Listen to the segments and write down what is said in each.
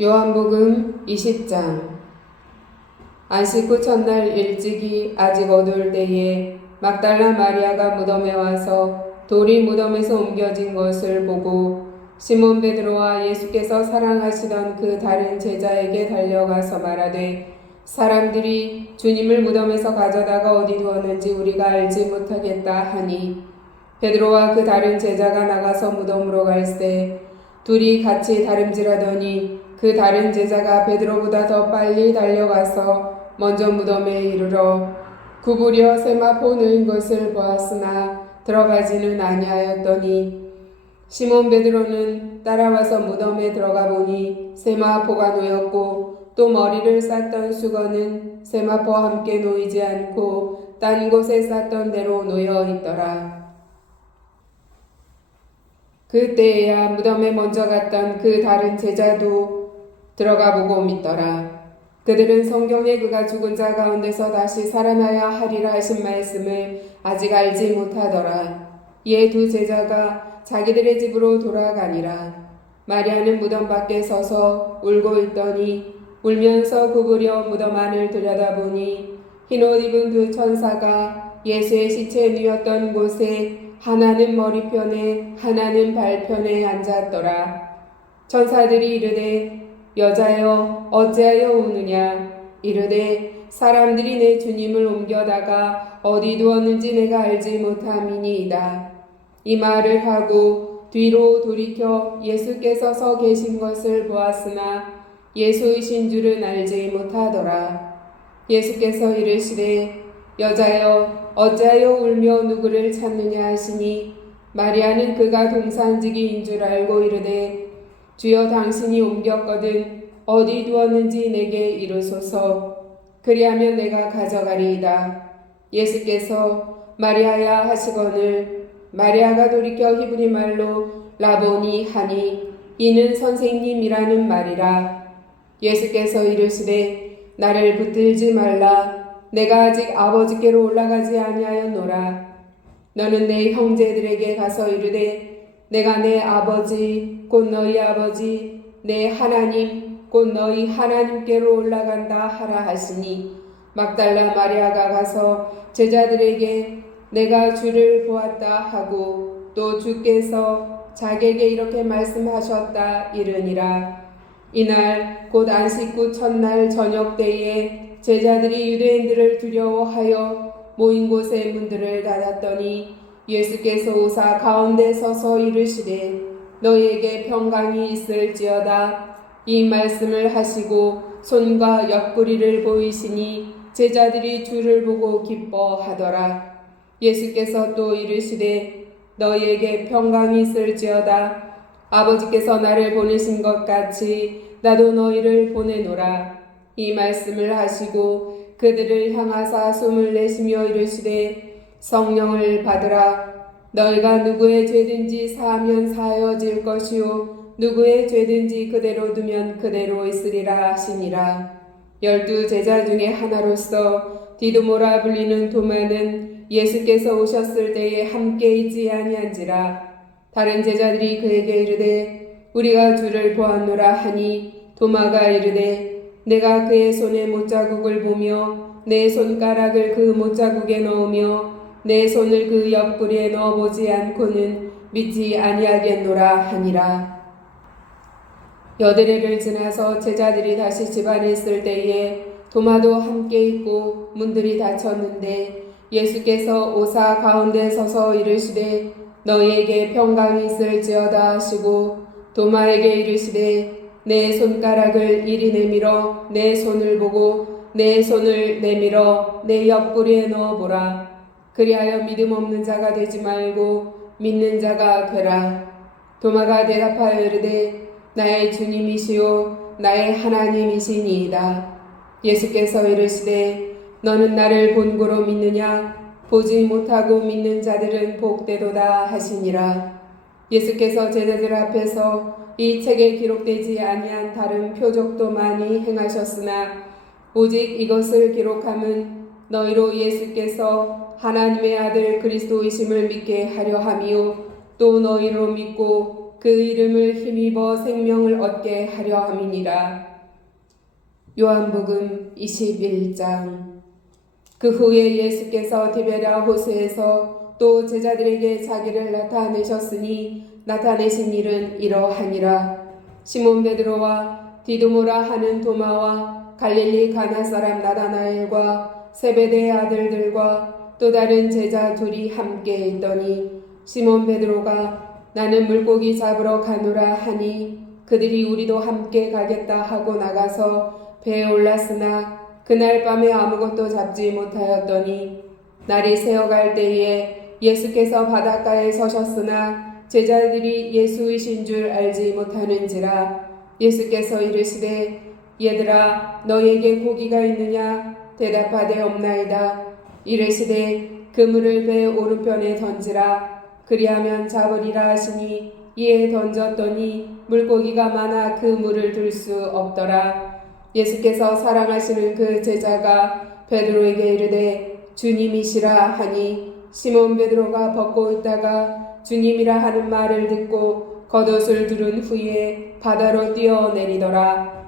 요한복음 20장. 안식 후 첫날 일찍이 아직 어두울 때에 막달라 마리아가 무덤에 와서 돌이 무덤에서 옮겨진 것을 보고 시몬 베드로와 예수께서 사랑하시던 그 다른 제자에게 달려가서 말하되, 사람들이 주님을 무덤에서 가져다가 어디 두었는지 우리가 알지 못하겠다 하니, 베드로와 그 다른 제자가 나가서 무덤으로 갈새 둘이 같이 다름질하더니 그 다른 제자가 베드로보다 더 빨리 달려가서 먼저 무덤에 이르러 구부려 세마포 놓인 것을 보았으나 들어가지는 아니하였더니, 시몬 베드로는 따라와서 무덤에 들어가 보니 세마포가 놓였고 또 머리를 쌌던 수건은 세마포와 함께 놓이지 않고 딴 곳에 쌌던 대로 놓여 있더라. 그때에야 무덤에 먼저 갔던 그 다른 제자도 들어가 보고 믿더라. 그들은 성경에 그가 죽은 자 가운데서 다시 살아나야 하리라 하신 말씀을 아직 알지 못하더라. 이에 두 제자가 자기들의 집으로 돌아가니라. 마리아는 무덤 밖에 서서 울고 있더니 울면서 구부려 무덤 안을 들여다보니 흰옷 입은 두 천사가 예수의 시체 누였던 곳에 하나는 머리편에 하나는 발편에 앉았더라. 천사들이 이르되, 여자여 어찌하여 우느냐? 이르되, 사람들이 내 주님을 옮겨다가 어디 두었는지 내가 알지 못함이니이다. 이 말을 하고 뒤로 돌이켜 예수께서 서 계신 것을 보았으나 예수이신 줄은 알지 못하더라. 예수께서 이르시되, 여자여 어찌하여 울며 누구를 찾느냐 하시니, 마리아는 그가 동산지기인 줄 알고 이르되, 주여 당신이 옮겼거든 어디 두었는지 내게 이르소서. 그리하면 내가 가져가리이다. 예수께서 마리아야 하시거늘 마리아가 돌이켜 히브리 말로 라보니 하니 이는 선생님이라는 말이라. 예수께서 이르시되, 나를 붙들지 말라. 내가 아직 아버지께로 올라가지 아니하였노라. 너는 내 형제들에게 가서 이르되, 내가 내 아버지 곧 너희 아버지 내 하나님 곧 너희 하나님께로 올라간다 하라 하시니, 막달라 마리아가 가서 제자들에게 내가 주를 보았다 하고 또 주께서 자기에게 이렇게 말씀하셨다 이르니라. 이날 곧 안식 후 첫날 저녁 때에 제자들이 유대인들을 두려워하여 모인 곳의 문들을 닫았더니 예수께서 오사 가운데 서서 이르시되, 너희에게 평강이 있을지어다. 이 말씀을 하시고 손과 옆구리를 보이시니 제자들이 주를 보고 기뻐하더라. 예수께서 또 이르시되, 너희에게 평강이 있을지어다. 아버지께서 나를 보내신 것 같이 나도 너희를 보내노라. 이 말씀을 하시고 그들을 향하사 숨을 내쉬며 이르시되, 성령을 받으라. 너희가 누구의 죄든지 사하면 사하여질 것이요 누구의 죄든지 그대로 두면 그대로 있으리라 하시니라. 12 제자 중에 하나로서 디두모라 불리는 도마는 예수께서 오셨을 때에 함께 있지 아니한지라. 다른 제자들이 그에게 이르되, 우리가 주를 보았노라 하니 도마가 이르되, 내가 그의 손에 못자국을 보며 내 손가락을 그 못자국에 넣으며 내 손을 그 옆구리에 넣어보지 않고는 믿지 아니하겠노라 하니라. 여드레를 지나서 제자들이 다시 집안에 있을 때에 도마도 함께 있고 문들이 닫혔는데 예수께서 오사 가운데 서서 이르시되, 너희에게 평강이 있을지어다 하시고 도마에게 이르시되, 내 손가락을 이리 내밀어 내 손을 보고 내 손을 내밀어 내 옆구리에 넣어보라. 그리하여 믿음 없는 자가 되지 말고 믿는 자가 되라. 도마가 대답하여 이르되, 나의 주님이시요 나의 하나님이시니이다. 예수께서 이르시되, 너는 나를 본고로 믿느냐? 보지 못하고 믿는 자들은 복되도다 하시니라. 예수께서 제자들 앞에서 이 책에 기록되지 아니한 다른 표적도 많이 행하셨으나 오직 이것을 기록함은 너희로 예수께서 하나님의 아들 그리스도이심을 믿게 하려 함이요 또 너희로 믿고 그 이름을 힘입어 생명을 얻게 하려 함이니라. 요한복음 21장. 그 후에 예수께서 디베랴 호수에서 또 제자들에게 자기를 나타내신 일은 이러하니라. 시몬 베드로와 디두모라 하는 도마와 갈릴리 가나 사람 나다나엘과 세베대의 아들들과 또 다른 제자 둘이 함께 있더니 시몬 베드로가 나는 물고기 잡으러 가노라 하니 그들이 우리도 함께 가겠다 하고 나가서 배에 올랐으나 그날 밤에 아무것도 잡지 못하였더니 날이 새어갈 때에 예수께서 바닷가에 서셨으나 제자들이 예수이신 줄 알지 못하는지라. 예수께서 이르시되 얘들아 너희에게 고기가 있느냐? 대답하되 없나이다. 이르시되 그물을 배 오른편에 던지라. 그리하면 잡으리라 하시니 이에 던졌더니 물고기가 많아 그 물을 들 수 없더라. 예수께서 사랑하시는 그 제자가 베드로에게 이르되 주님이시라 하니 시몬 베드로가 벗고 있다가 주님이라 하는 말을 듣고 겉옷을 두른 후에 바다로 뛰어내리더라.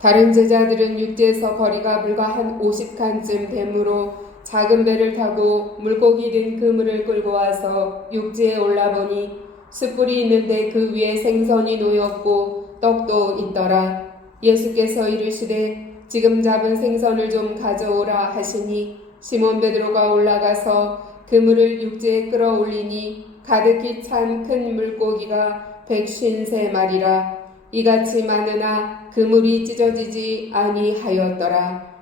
다른 제자들은 육지에서 거리가 불과 한 50칸쯤 되므로 작은 배를 타고 물고기 든 그물을 끌고 와서 육지에 올라보니 숯불이 있는데 그 위에 생선이 놓였고 떡도 있더라. 예수께서 이르시되 지금 잡은 생선을 좀 가져오라 하시니 시몬 베드로가 올라가서 그물을 육지에 끌어올리니 가득히 찬 큰 물고기가 153마리라. 이같이 많으나 그물이 찢어지지 아니하였더라.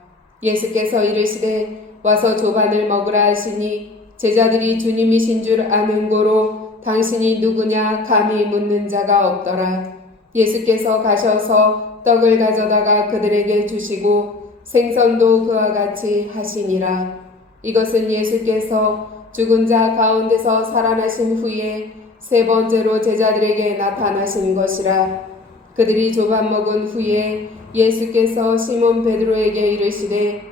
예수께서 이르시되 와서 조반을 먹으라 하시니 제자들이 주님이신 줄 아는 고로 당신이 누구냐 감히 묻는 자가 없더라. 예수께서 가셔서 떡을 가져다가 그들에게 주시고 생선도 그와 같이 하시니라. 이것은 예수께서 죽은 자 가운데서 살아나신 후에 세 번째로 제자들에게 나타나신 것이라. 그들이 조반 먹은 후에 예수께서 시몬 베드로에게 이르시되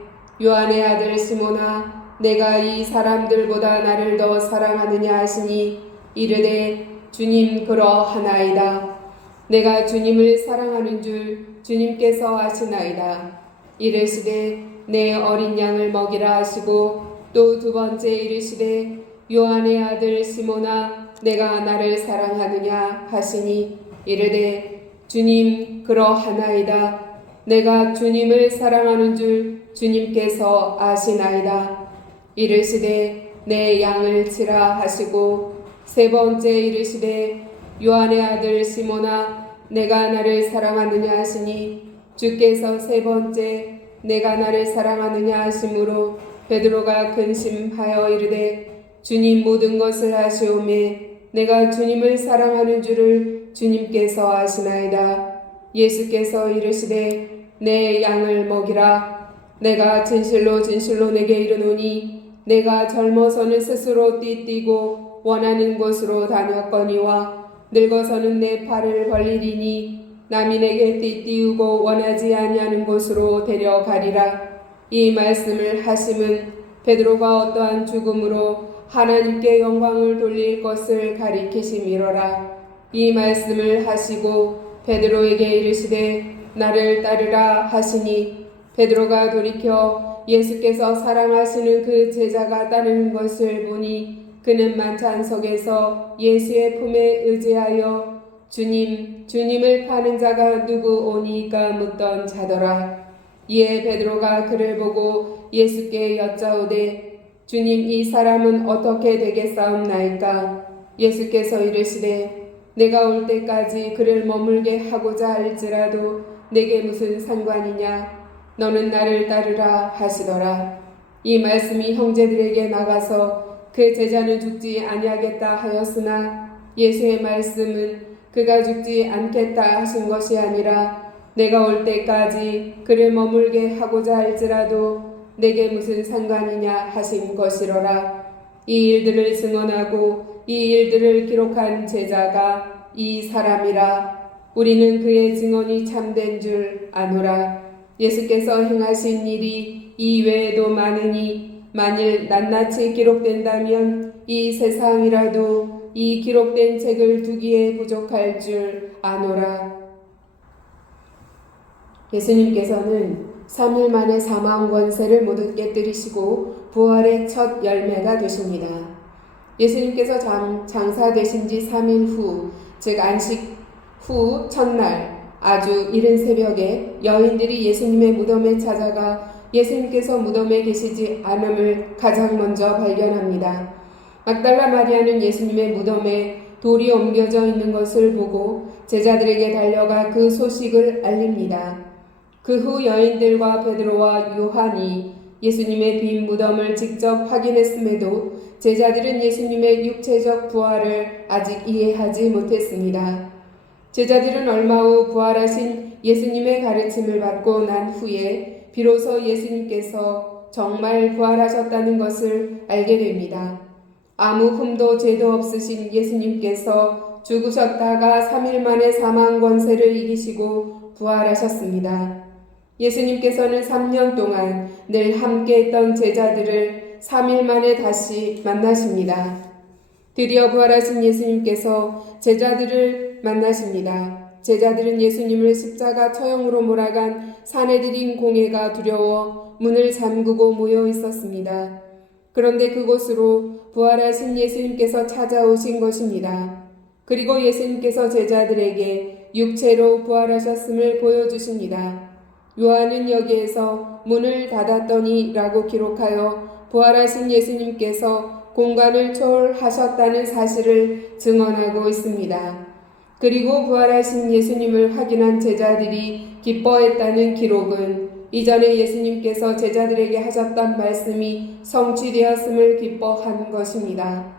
요한의 아들 시몬아 내가 이 사람들보다 나를 더 사랑하느냐 하시니 이르되 주님 그러하나이다. 내가 주님을 사랑하는 줄 주님께서 아시나이다. 이르시되 내 어린 양을 먹이라 하시고 또 두 번째 이르시되 요한의 아들 시몬아 내가 나를 사랑하느냐 하시니 이르되 주님 그러하나이다. 내가 주님을 사랑하는 줄 주님께서 아시나이다. 이르시되 내 양을 치라 하시고 세 번째 이르시되 요한의 아들 시몬아 내가 나를 사랑하느냐 하시니 주께서 세 번째 내가 나를 사랑하느냐 하심으로 베드로가 근심하여 이르되 주님 모든 것을 아시오매 내가 주님을 사랑하는 줄을 주님께서 아시나이다. 예수께서 이르시되 내 양을 먹이라. 내가 진실로 진실로 내게 이르노니 내가 젊어서는 스스로 띠뛰고 원하는 곳으로 다녔거니와 늙어서는 내 팔을 벌리리니 남이 내게 띠띠우고 원하지 아니하는 곳으로 데려가리라. 이 말씀을 하심은 베드로가 어떠한 죽음으로 하나님께 영광을 돌릴 것을 가리키심이로라. 이 말씀을 하시고 베드로에게 이르시되 나를 따르라 하시니 베드로가 돌이켜 예수께서 사랑하시는 그 제자가 따르는 것을 보니 그는 만찬석에서 예수의 품에 의지하여 주님을 파는 자가 누구오니까 묻던 자더라. 이에 베드로가 그를 보고 예수께 여짜오되 주님 이 사람은 어떻게 되겠사옵나이까? 예수께서 이르시되 내가 올 때까지 그를 머물게 하고자 할지라도 내게 무슨 상관이냐? 너는 나를 따르라 하시더라. 이 말씀이 형제들에게 나가서 그 제자는 죽지 아니하겠다 하였으나 예수의 말씀은 그가 죽지 않겠다 하신 것이 아니라 내가 올 때까지 그를 머물게 하고자 할지라도 내게 무슨 상관이냐 하신 것이로라. 이 일들을 증언하고 이 일들을 기록한 제자가 이 사람이라. 우리는 그의 증언이 참된 줄 아노라. 예수께서 행하신 일이 이 외에도 많으니 만일 낱낱이 기록된다면 이 세상이라도 이 기록된 책을 두기에 부족할 줄 아노라. 예수님께서는 3일 만에 사망 권세를 모두 깨뜨리시고 부활의 첫 열매가 되십니다. 예수님께서 장사되신 지 3일 후, 즉 안식 후 첫날 아주 이른 새벽에 여인들이 예수님의 무덤에 찾아가 예수님께서 무덤에 계시지 않음을 가장 먼저 발견합니다. 막달라 마리아는 예수님의 무덤에 돌이 옮겨져 있는 것을 보고 제자들에게 달려가 그 소식을 알립니다. 그 후 여인들과 베드로와 요한이 예수님의 빈 무덤을 직접 확인했음에도 제자들은 예수님의 육체적 부활을 아직 이해하지 못했습니다. 제자들은 얼마 후 부활하신 예수님의 가르침을 받고 난 후에 비로소 예수님께서 정말 부활하셨다는 것을 알게 됩니다. 아무 흠도 죄도 없으신 예수님께서 죽으셨다가 3일 만에 사망 권세를 이기시고 부활하셨습니다. 예수님께서는 3년 동안 늘 함께 했던 제자들을 3일 만에 다시 만나십니다. 드디어 부활하신 예수님께서 제자들을 만나십니다. 제자들은 예수님을 십자가 처형으로 몰아간 사내들인 공회가 두려워 문을 잠그고 모여 있었습니다. 그런데 그곳으로 부활하신 예수님께서 찾아오신 것입니다. 그리고 예수님께서 제자들에게 육체로 부활하셨음을 보여주십니다. 요한은 여기에서 문을 닫았더니 라고 기록하여 부활하신 예수님께서 공간을 초월하셨다는 사실을 증언하고 있습니다. 그리고 부활하신 예수님을 확인한 제자들이 기뻐했다는 기록은 이전에 예수님께서 제자들에게 하셨던 말씀이 성취되었음을 기뻐한 것입니다.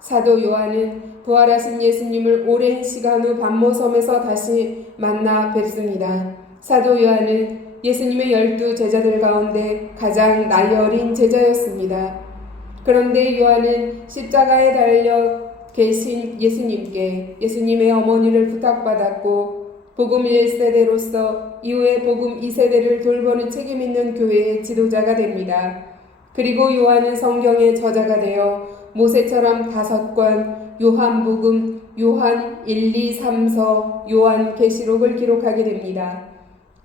사도 요한은 부활하신 예수님을 오랜 시간 후 반모섬에서 다시 만나 뵙습니다. 사도 요한은 예수님의 12 제자들 가운데 가장 나이 어린 제자였습니다. 그런데 요한은 십자가에 달려 계신 예수님의 어머니를 부탁받았고 복음 1세대로서 이후에 복음 2세대를 돌보는 책임 있는 교회의 지도자가 됩니다. 그리고 요한은 성경의 저자가 되어 모세처럼 5권, 요한복음, 요한 1, 2, 3서, 요한계시록을 기록하게 됩니다.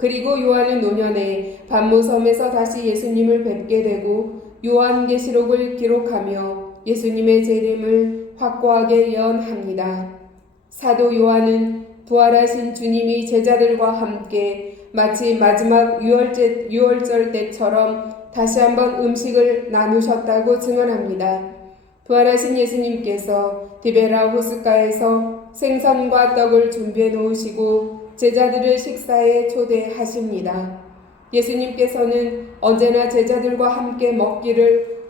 그리고 요한은 노년에 반모섬에서 다시 예수님을 뵙게 되고 요한계시록을 기록하며 예수님의 재림을 확고하게 예언합니다. 사도 요한은 부활하신 주님이 제자들과 함께 마치 마지막 유월절 때처럼 다시 한번 음식을 나누셨다고 증언합니다. 부활하신 예수님께서 디베라 호숫가에서 생선과 떡을 준비해 놓으시고 제자들을 식사에 초대하십니다. 예수님께서는 언제나 제자들과 함께 먹기를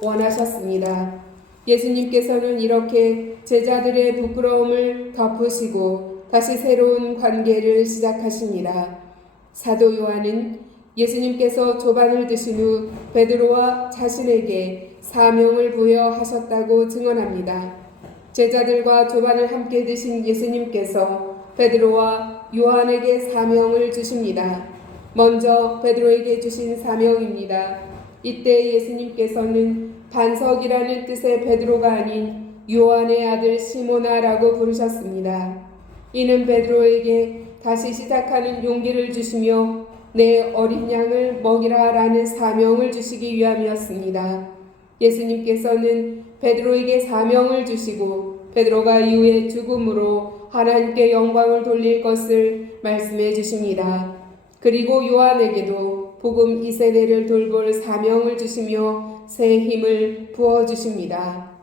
원하셨습니다. 예수님께서는 이렇게 제자들의 부끄러움을 덮으시고 다시 새로운 관계를 시작하십니다. 사도 요한은 예수님께서 조반을 드신 후 베드로와 자신에게 사명을 부여하셨다고 증언합니다. 제자들과 조반을 함께 드신 예수님께서 베드로와 요한에게 사명을 주십니다. 먼저 베드로에게 주신 사명입니다. 이때 예수님께서는 반석이라는 뜻의 베드로가 아닌 요한의 아들 시모나라고 부르셨습니다. 이는 베드로에게 다시 시작하는 용기를 주시며 내 어린 양을 먹이라 라는 사명을 주시기 위함이었습니다. 예수님께서는 베드로에게 사명을 주시고 베드로가 이후에 죽음으로 하나님께 영광을 돌릴 것을 말씀해 주십니다. 그리고 요한에게도 복음 2세대를 돌볼 사명을 주시며 새 힘을 부어주십니다.